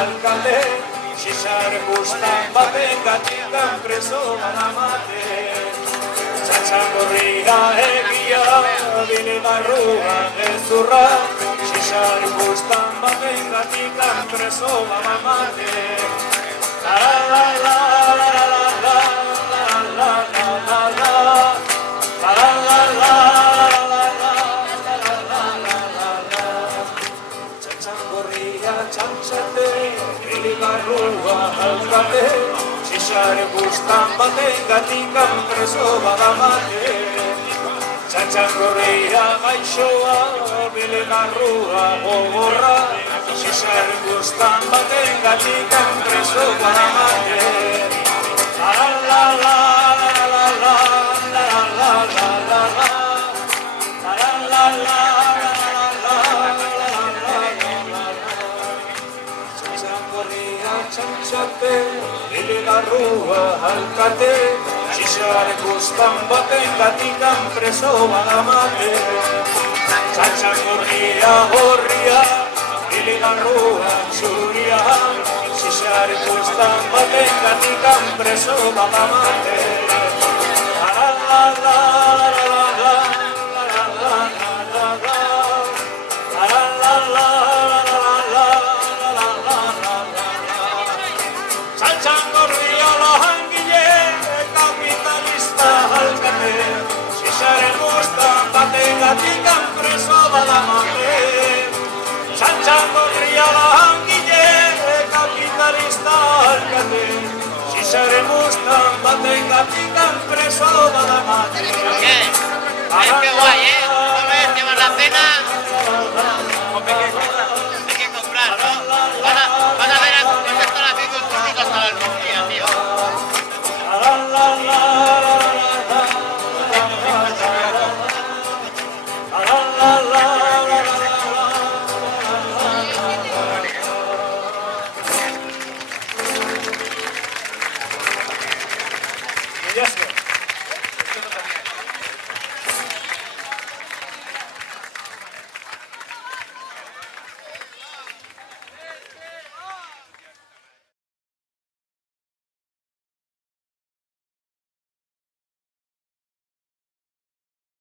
alcalde, Xixar gustan baten gatikan preso badamate. Txantxangorria egia, bile barruan ezurra, Xixar gustan baten gatikan preso badamate. La la la la la la la la la la la la la. Txantxate, bilibarrua alkate, Xixar gustan baten gatikan preso badamate. Txantxangorria gaixoa, bilibarrua gogorra, Xixar gustan baten gatikan preso badamate. La la la la la la la la la la la la la la. Txantxate, bilibarrua alkate, Xixar gustan baten gatikan preso badamate. Txantxangorria gorria, bilibarrua txuria, Xixar gustan baten gatikan preso badamate. La la la la la la la la la la la la. Txantxangorria langile, kapitalista alkate, Xixar gustan baten gatikan preso badamate. Txantxangorria langile, kapitalista alkate, Xixar gustan baten gatikan preso badamate. Qué guay,